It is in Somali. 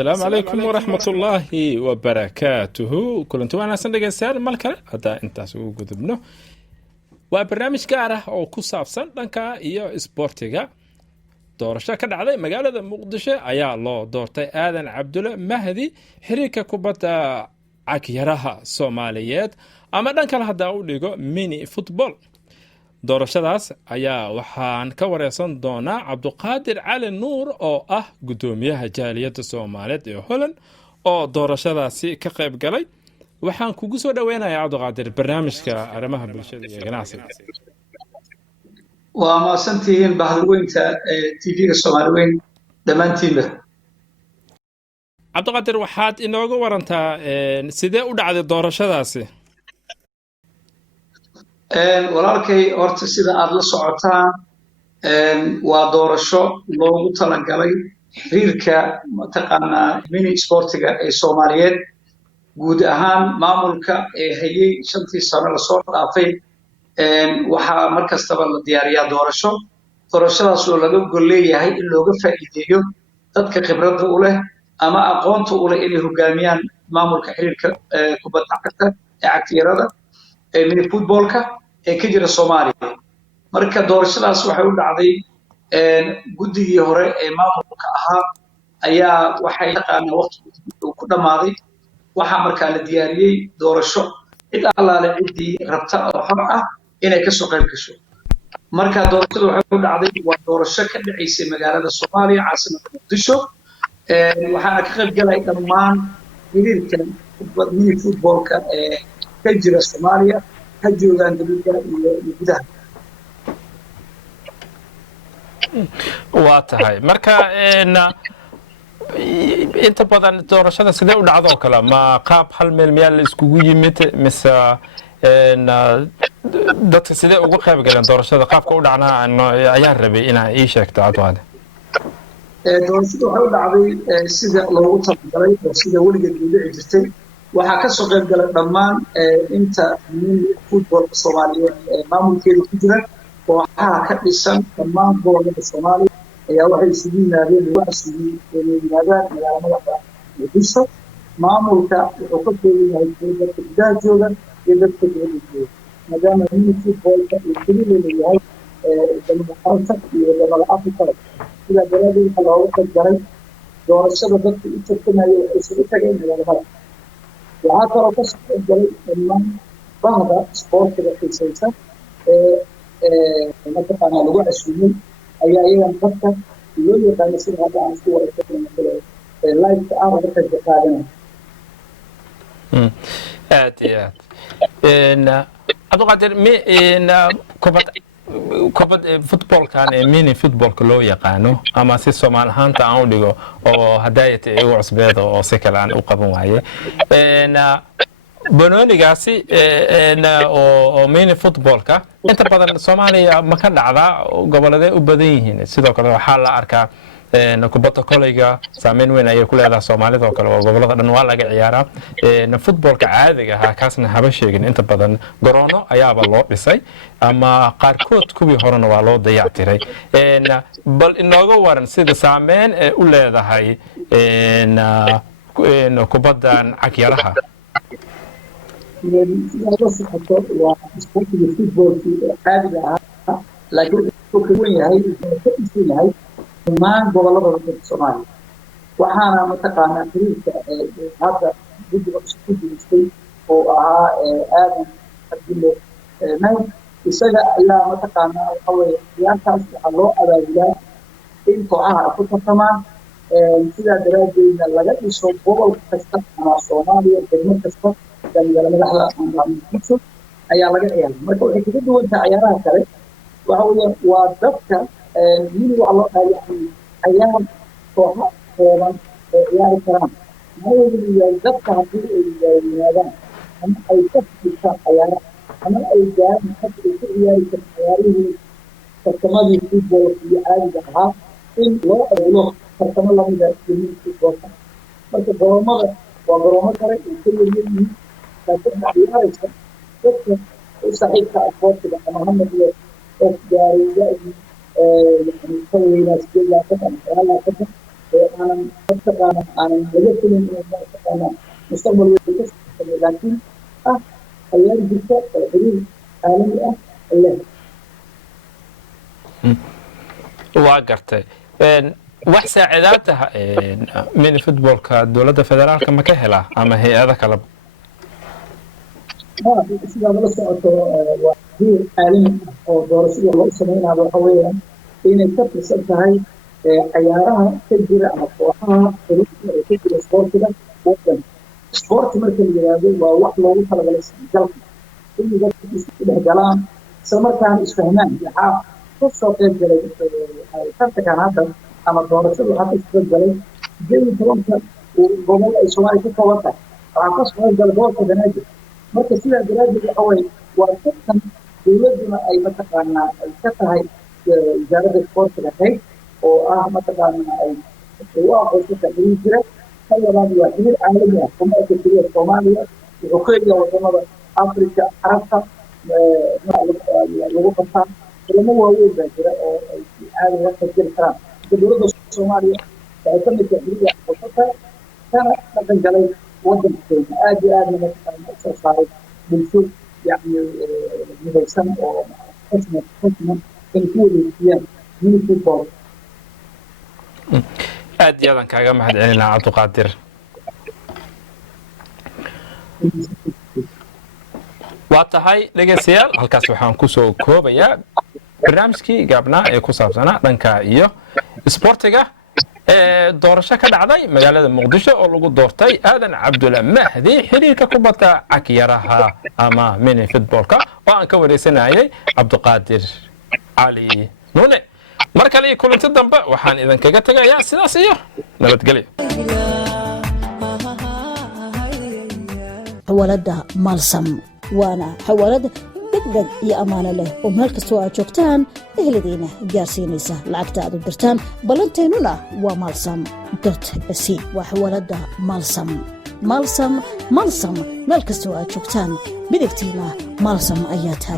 السلام عليكم ورحمة الله وبركاته. كلنتو أنا سندق السير مالك هذا أنت سووا قدبنا وبرنامج كاره أو كوساف سندنكا إياه إسبورتيجا doorasho ka dhacday magaalada Muqdisho ayaa loo doortay Aadan Cabdulle Mahdi xiriirka kubadda cagta Soomaaliyeed ama dhanka la hadda u dhigo mini football. doorashadaas ayaa waxaan ka wareysan doonaa Cabduqaadir Cali Nuur oo ah gudoomiyaha jaaliyadda Soomaaliyeed ee Holland oo doorashadaasi ka qayb galay. waxaan kugu soo dhaweynayaa Cabduqaadir barnaamijka arrimaha bulshada iyo ganacsiga. وما سنتين بعد وين تيفي الصومالي وين دمانتين به Cabduqaadir waxaad inooga warantaa sidee u dhacday doorashadaasi walaalkay horta sida aad la socotaan waa doorasho loogu talagalay xiriirka mataqaanaa mini sportiga ee Soomaaliyeed guud ahaan maamulka ee hayay 5 sano la soo dhaafay waxaa markastaba la diyaariyaa doorashadaas oo laga gol leeyahay in looga faa'iideeyo dadka khibradda u leh ama aqoonta u leh inay hogaamiyaan maamulka xiriirka kubadda cagta ee cagtiyarada ee mini footballka ee ka jira Soomaaliya. marka doorashadaas waxay u dhacday guddigii hore ee maamulka ahaa ayaa waxay taqaanaa waqti ku dhamaaday waxaa markaa la diyaariyay doorasho cid allaale cidii rabta oo xor ah inay ka soo qayb gasho. marka doorashadu waxay u dhacday waa doorasho ka dhacaysay magaalada Soomaaliya caasimadda Muqdisho waxaana ka qayb galay dhammaan xiriirka mini footballka ee ka jira Soomaaliya ka joogaan dowladda iyo gudaha. waa tahay marka inta badan doorashada sidee u dhacdo kala ma qaab hal meel meel iskugu yimid mise dadka sidee ugu qayb galeen doorashada qaabka u dhacnaa ayaan rabay inaa ii sheegto Cabduqaadir. doorashadu waxay u dhacday sida loogu talagalay oo sida weligeed u dhici jirtay waxaa ka soo qayb galay dhammaan inta mini footballka Soomaaliyeed maamulkeeda ku jira kooxaha ka dhisan dhammaan gobollada Soomaaliya ayaa waxay isugu yimaadeen yimaadaan magaalada Muqdisho. maamulka wuxuu ka kooban yahay dadka gudaha jooga iyo dadka dibadda jooga maadaama mini footballka uu keliya leeyahay dalka iyo dalka Afrika. sida daraaddeed waxaa looga qayb galay doorashada dadka u tartamaya waxay isugu tageen magaalada. waxaa kaloo ka soo qayb galay dhammaan bahda sportiga xiisaysa mataqaanaa lagu casuumay ayaa iyagan dadka loo yaqaano sida hadda aan isku wareegsanay live ah oo dadka qaadanaya. aad iyo aad Cabduqaadir kubad footballkan ee mini footballka loo yaqaano ama si Soomaali ahaanta aan u dhigo oo hadaayata igu cusbeed oo si kale aan u qaban waaye banoonigaasi oo mini footballka inta badan Soomaaliya ma ka dhacdaa goboladee u badan yihiin sidoo kale waxaa la arkaa kubadda kolayga saameyn weyn ayay ku leedahay Soomaalida oo kale oo gobolada dhan waa laga ciyaaraa footballka caadiga ah kaasna haba sheegin inta badan garoono ayaaba loo dhisay ama qaarkood kuwii horena waa loo dayactiray bal inooga waran sida saameyn u leedahay kubaddan cagyaraha. sportiga footballki caadiga ah laakiin wuxuu ka weyn yahay ka dhisan yahay dhammaan gobollada dalka Soomaaliya. waxaana mataqaanaa xiriirka hadda guddiga isku jirtay oo ahaa Aadan Cabdulle Mahdi isaga ayaa mataqaanaa waxa weeye ciyaartaas waxaa loo abaabulaa in kooxaha ku tartamaan sidaa daraaddeedna laga dhiso gobol kasta ama Soomaaliya degmo kasta madaxda Muqdisho ayaa laga ciyaaraa. marka waxay kaga duwan tahay ciyaaraha kale waxa weeye waa dadka mini waa loo dhaayacay ciyaar kooxo kooban ee ciyaari karaan maadaama dadka haddii ay yimaadaan ama ay ka fikirtaan ciyaaraha ama ay gaaraan hadda ay ku ciyaari karaan ciyaarihii tartamadii footballka iyo caadiga ahaa in loo abulo tartamo lamida mini footballka. marka garoomada waa garoomo kale ay ka yaryihiin laakiin ciyaaraysa dadka u saaxiibka sportiga ama hamad iyo qof gaaraya يعني كوينا سجلنا كذا على كذا أنا لقيت من مستقبل لكن أيام جدا حلول عالمية الله. وقرتي wax saacidaataha min footballka dawladda federaalka ma ka helaa ama hay'adaha kale sida la socoto waa heer caalami oo doorashada loo sameeyo waxa weeyaan inay ka tirsan tahay ciyaaraha ka jira ama kooxaha xiriirka ee ka jira sportiga waddan sport marka la yiraahdo waa wax loogu talagalay dalka in dadku isku dhex galaan isla markaana isfahmaan waxaa ku soo qeyb galay tartankan hadda ama doorashadu waxaa isku galay 18 gobol ay Soomaaliya ka kooban tahay waxaa ka soo galay gobolka Banaadir marka sidaa daraaddeed waxa weeye waa tartan dowladuna ay mataqaanaa ay ka tahay wasaaradda sportiga qayb oo ah mataqaanaa ay u aqoonsatay xiriir jira ka labaad waa xiriir caalami ah kuma eka keliya Soomaaliya wuxuu ka egaa wadamada Afrika Carabta lagu qabtaa kulamo waaweyn baa jira oo ay caadi wax ka jiri karaan dowladda Soomaaliya waxay ka mid tahay xiriir aqoonsata kana dhaqan galay waddankeena aad iyo aad mataqaanaa soo saaray bulsho يعني مدرسان أو حكمة إن كل يوم من الفوتبول. أدي هذا كأجا ما حد علينا عبد القادر. واتهاي لجسير هالكاس وحنا كوسو كوبيا برنامجكي قبنا يكوساب سنة دنكا إياه سبورتيجا doorasho ka dhacday magaalada Muqdisho oo lagu doortay Aadan Cabdulla Mahdi xiriirka kubadda cagta ama mini footballka oo aan ka wareysanayay Cabdiqaadir Cali Nuune markale kulanti dambe waxaan idin kaga tagayaa sidaas iyo nabadgelyo xawaalada Malsam waana xawaalada degdeg iyo amaano leh oo meel kasta oo aad joogtaan eheladiina gaarsiinaysa lacagta aad u dirtaan ballanteennuna waa malsam.c waa xawaalada malsam meel kasta oo aad joogtaan midigtiina malsam ayaa tahay